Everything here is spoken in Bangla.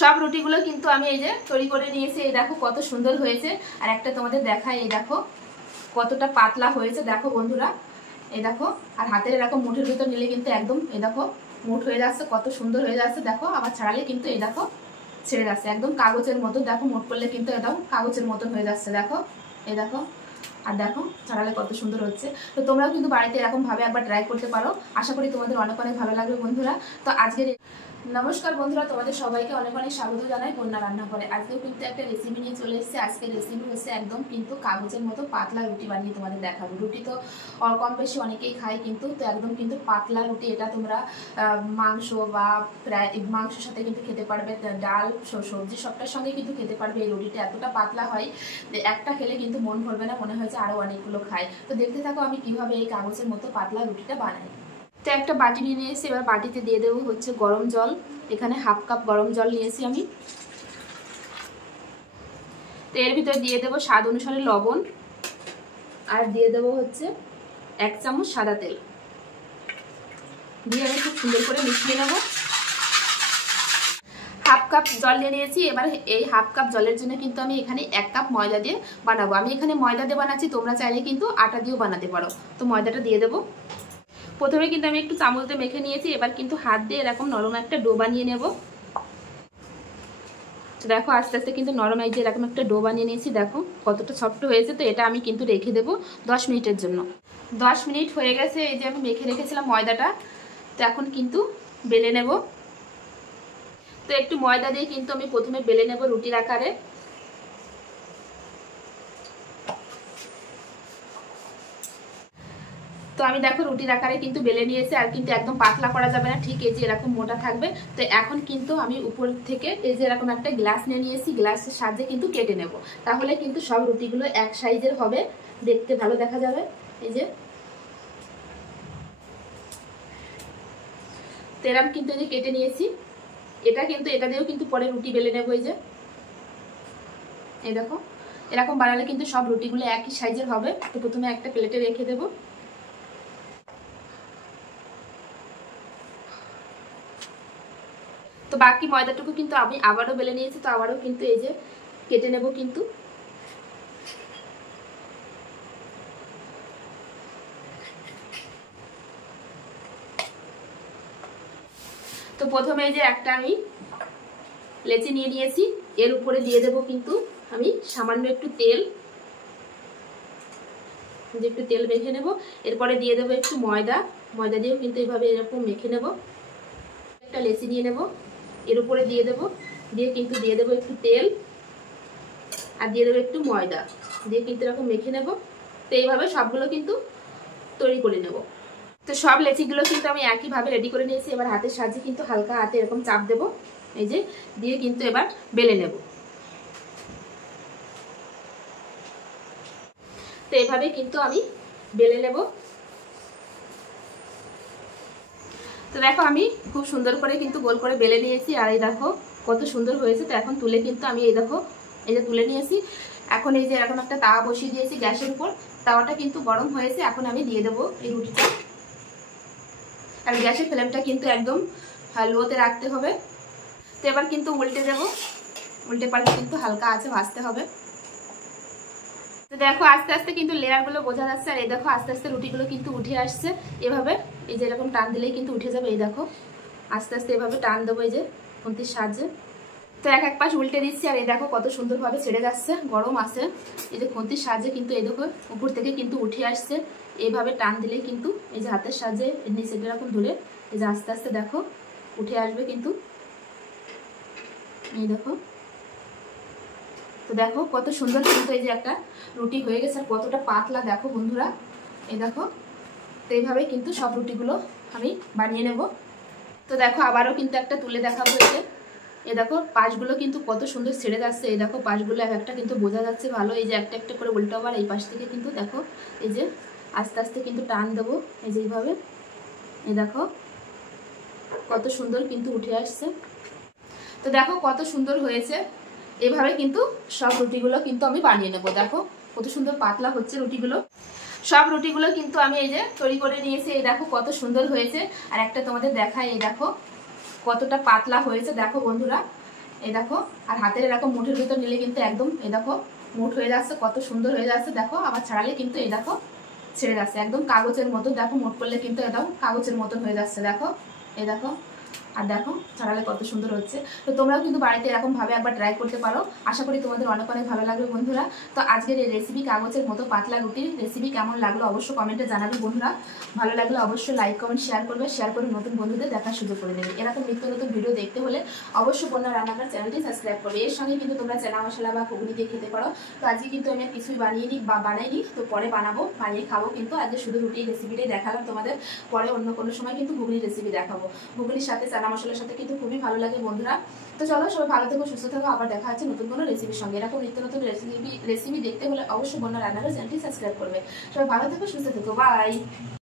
সব রুটিগুলো কিন্তু আমি এই যে তৈরি করে নিয়েছি। এই দেখো কত সুন্দর হয়েছে। আর একটা তোমাদের দেখাই, এই দেখো কতটা পাতলা হয়েছে দেখো বন্ধুরা। এই দেখো, আর হাতের এরকম মুঠের ভিতর নিলে কিন্তু একদম এই দেখো মুঠ হয়ে যাচ্ছে, কত সুন্দর হয়ে যাচ্ছে দেখো। আবার ছাড়ালে কিন্তু এই দেখো ছেড়ে যাচ্ছে, একদম কাগজের মতো দেখো। মুঠ করলে কিন্তু একদম কাগজের মতন হয়ে যাচ্ছে দেখো। এই দেখো, আর দেখো ছাড়ালে কত সুন্দর হচ্ছে। তো তোমরাও কিন্তু বাড়িতে এরকম ভাবে একবার ট্রাই করতে পারো। আশা করি তোমাদের অনেক অনেক ভালো লাগবে বন্ধুরা। তো আজকের নমস্কার বন্ধুরা, তোমাদের সবাইকে অনেক অনেক স্বাগত জানাই কন্যা রান্না করে। আজকেও কিন্তু একটা রেসিপি নিয়ে চলে এসেছে। আজকের রেসিপি হচ্ছে একদম কিন্তু কাগজের মতো পাতলা রুটি বানিয়ে তোমাদের দেখাবো। রুটি তো কম বেশি অনেকেই খায়, কিন্তু তো একদম কিন্তু পাতলা রুটি। এটা তোমরা মাংস বা প্রায় মাংসের সাথে কিন্তু খেতে পারবে, ডাল সবজি সবটার সঙ্গে কিন্তু খেতে পারবে। এই রুটিটা এতটা পাতলা হয় যে একটা খেলে কিন্তু মন ভরবে না, মনে হয়েছে আরও অনেকগুলো খায়। তো দেখতে থাকো আমি কিভাবে এই কাগজের মতো পাতলা রুটিটা বানাই। তো একটা বাটি নিয়ে নিয়েছি, এবার বাটিতে দিয়ে দেবো হচ্ছে গরম জল। এখানে হাফ কাপ গরম জল নিয়েছি আমি। তো এর ভিতরে দিয়ে দেবো স্বাদ অনুসারে লবণ, আর দিয়ে দেবো হচ্ছে 1 চামচ সাদা তেল। দিয়ে আমি খুব সুন্দর করে মিশিয়ে নেব। হাফ কাপ জল নিয়ে নিয়েছি। এবার এই হাফ কাপ জলের জন্য কিন্তু আমি এখানে 1 কাপ ময়দা দিয়ে বানাবো। আমি এখানে ময়দা দিয়ে বানাচ্ছি, তোমরা চাইলে কিন্তু আটা দিয়েও বানাতে পারো। তো ময়দাটা দিয়ে দেবো। প্রথমে কিন্তু আমি একটু চামচ দিয়ে মেখে নিয়েছি। এবার কিন্তু হাত দিয়ে এরকম নরম একটা ডো বানিয়ে নেব। দেখো আস্তে আস্তে কিন্তু নরম, এই যে এরকম একটা ডো বানিয়ে নিয়েছি, দেখো কতটা সফট হয়েছে। তো এটা আমি কিন্তু রেখে দেবো 10 মিনিটের জন্য। 10 মিনিট হয়ে গেছে। এই যে আমি মেখে রেখেছিলাম ময়দাটা। তো এখন কিন্তু বেলে নেব। তো একটু ময়দা দিয়ে কিন্তু আমি প্রথমে বেলে নেব রুটির আকারে। তো আমি দেখো রুটির আকারে কিন্তু বেলে নিয়েছি। আর কিন্তু একদম পাতলা করা যাবে না, ঠিক এই যে এরকম মোটা থাকবে। তো এখন কিন্তু আমি উপর থেকে এই যে এরকম একটা গ্লাস নিয়ে নিয়েছি, গ্লাসের সাহায্যে কিন্তু কেটে নেব। তাহলে কিন্তু সব রুটিগুলো এক সাইজের হবে, দেখতে ভালো দেখা যাবে। এই যে তেরাম কিন্তু এই যে কেটে নিয়েছি। এটা দিয়েও কিন্তু পরে রুটি বেলে নেবো। এই যে এই দেখো এরকম বানালে কিন্তু সব রুটিগুলো একই সাইজের হবে। তো প্রথমে একটা প্লেটে রেখে দেবো। তো বাকি ময়দাটুকু কিন্তু আমি আবারও বেলে নিয়েছি। তো আবারও কিন্তু এই যে কেটে নেব কিন্তু। তো প্রথমে এই যে একটা আমি লেচি নিয়ে নিয়েছি, এর উপরে দিয়ে দেব কিন্তু আমি সামান্য একটু তেল। একটু তেল মেখে নেব। এরপরে দিয়ে দেবো একটু ময়দা। ময়দা দিয়েও কিন্তু এইভাবে এরকম মেখে নেব। একটা লেচি নিয়ে নেব, এর উপরে দিয়ে দেব। দিয়ে কিন্তু দিয়ে দেবো একটু তেল, আর দিয়ে দেবো একটু ময়দা। দিয়ে কিন্তু এরকম মেখে নেব। তো এইভাবে সবগুলো কিন্তু তৈরি করে নেব। তো সব লেচিগুলো কিন্তু আমি একইভাবে রেডি করে নিয়েছি। এবার হাতের সাহায্যে কিন্তু হালকা হাতে এরকম চাপ দেব। এই যে দিয়ে কিন্তু এবার বেলে নেব। তো এইভাবে কিন্তু আমি বেলে নেব। তো দেখো আমি খুব সুন্দর করে কিন্তু গোল করে বেলে নিয়েছি। আর এই দেখো কত সুন্দর হয়েছে। তো এখন তুলে কিন্তু আমি এই দেখো এই যে তুলে নিয়েছি। এখন এই যে এরকম একটা তাওয়া বসিয়ে দিয়েছি গ্যাসের উপর। তাওয়াটা কিন্তু গরম হয়েছে। এখন আমি দিয়ে দেবো এই রুটিটা। আর গ্যাসের ফ্লেমটা কিন্তু একদম লোতে রাখতে হবে। তো এবার কিন্তু উল্টে দেব। উল্টে পাল্টে কিন্তু হালকা আছে ভাজতে হবে। তো দেখো আস্তে আস্তে কিন্তু লেয়ারগুলো বোঝা যাচ্ছে। আর এই দেখো আস্তে আস্তে রুটিগুলো কিন্তু উঠে আসছে এভাবে। এই যে এরকম টান দিলেই কিন্তু উঠে যাবে। এই দেখো আস্তে আস্তে এভাবে টান দেবো এই যে খুন্তির সাহায্যে। তো এক পাশ উল্টে দিচ্ছি। আর এই দেখো কত সুন্দরভাবে ছেড়ে যাচ্ছে, গরম আছে। এই যে খুন্তির সাহায্যে কিন্তু এই দেখো উপর থেকে কিন্তু উঠে আসছে। এইভাবে টান দিলেই কিন্তু এই যে হাতের সাহায্যে নিচে এরকম ধরে এই যে আস্তে আস্তে দেখো উঠে আসবে কিন্তু। এই দেখো, তো দেখো কত সুন্দর কিন্তু এই যে একটা রুটি হয়ে গেছে। আর কতটা পাতলা দেখো বন্ধুরা। এই দেখো, তো এইভাবে কিন্তু সব রুটিগুলো আমি বানিয়ে নেব। তো দেখো আবারও কিন্তু একটা তুলে দেখাবো। এই দেখো পাশগুলো কিন্তু কত সুন্দর ছেড়ে যাচ্ছে। এই দেখো পাশগুলো এক একটা কিন্তু বোঝা যাচ্ছে ভালো। এই যে একটা একটা করে উল্টাবো। আর এই পাশ থেকে কিন্তু দেখো এই যে আস্তে আস্তে কিন্তু টান দেবো এই যে এইভাবে। এই দেখো কত সুন্দর কিন্তু উঠে আসছে। তো দেখো কত সুন্দর হয়েছে। এভাবে কিন্তু সব রুটিগুলো কিন্তু আমি বানিয়ে নেব। দেখো কত সুন্দর পাতলা হচ্ছে রুটিগুলো। সব রুটিগুলো কিন্তু আমি এই যে তৈরি করে নিয়েছি। এই দেখো কত সুন্দর হয়েছে। আর একটা তোমাদের দেখাই, এই দেখো কতটা পাতলা হয়েছে দেখো বন্ধুরা। এই দেখো, আর হাতের এরকম মুঠের ভিতর নিলে কিন্তু একদম এই দেখো মুঠ হয়ে যাচ্ছে, কত সুন্দর হয়ে যাচ্ছে। দেখো আবার ছাড়ালে কিন্তু এই দেখো ছেড়ে যাচ্ছে, একদম কাগজের মতো। দেখো মুঠ করলে কিন্তু একদম কাগজের মতন হয়ে যাচ্ছে। দেখো এই দেখো, আর দেখো ছাড়ালে কত সুন্দর হচ্ছে। তো তোমরাও কিন্তু বাড়িতে এরকম ভাবে একবার ট্রাই করতে পারো, আশা করি তোমাদের অনেক অনেক ভালো লাগবে বন্ধুরা। তো আজকের এই রেসিপি কাগজের মতো পাতলা রুটির রেসিপি কেমন লাগলো অবশ্যই কমেন্টে জানাবে বন্ধুরা। ভালো লাগলে অবশ্যই লাইক কমেন্ট শেয়ার করবে, শেয়ার করে নতুন বন্ধুদের দেখার সুযোগ করে দেবে। এরকম নিত্য নতুন ভিডিও দেখতে হলে অবশ্যই বন্যা রান্নাঘর চ্যানেলটি সাবস্ক্রাইব করবে। এর সঙ্গে কিন্তু তোমরা চেনা মশলা বা ঘুগনি দিয়ে খেতে পারো। তো আজকে কিন্তু আমি আর কিছুই বানাইনি, তো পরে বানাবো, বানিয়ে খাবো। কিন্তু আজকে শুধু রুটি রেসিপিটাই দেখালাম তোমাদের, পরে অন্য কোনো সময় কিন্তু ঘুগনি রেসিপি দেখাবো। ঘুগনির সাথে চানা মশলার সাথে কিন্তু খুবই ভালো লাগে বন্ধুরা। তো চলো সবাই ভালো থেকো, সুস্থ থাকো, আবার দেখা হচ্ছে নতুন কোনো রেসিপির সঙ্গে। এরকম নিত্য নতুন রেসিপি দেখতে হলে অবশ্যই বন্যা রান্নাঘর চ্যানেলটি সাবস্ক্রাইব করবে। সবাই ভালো থেকো, সুস্থ থেকো, বাই।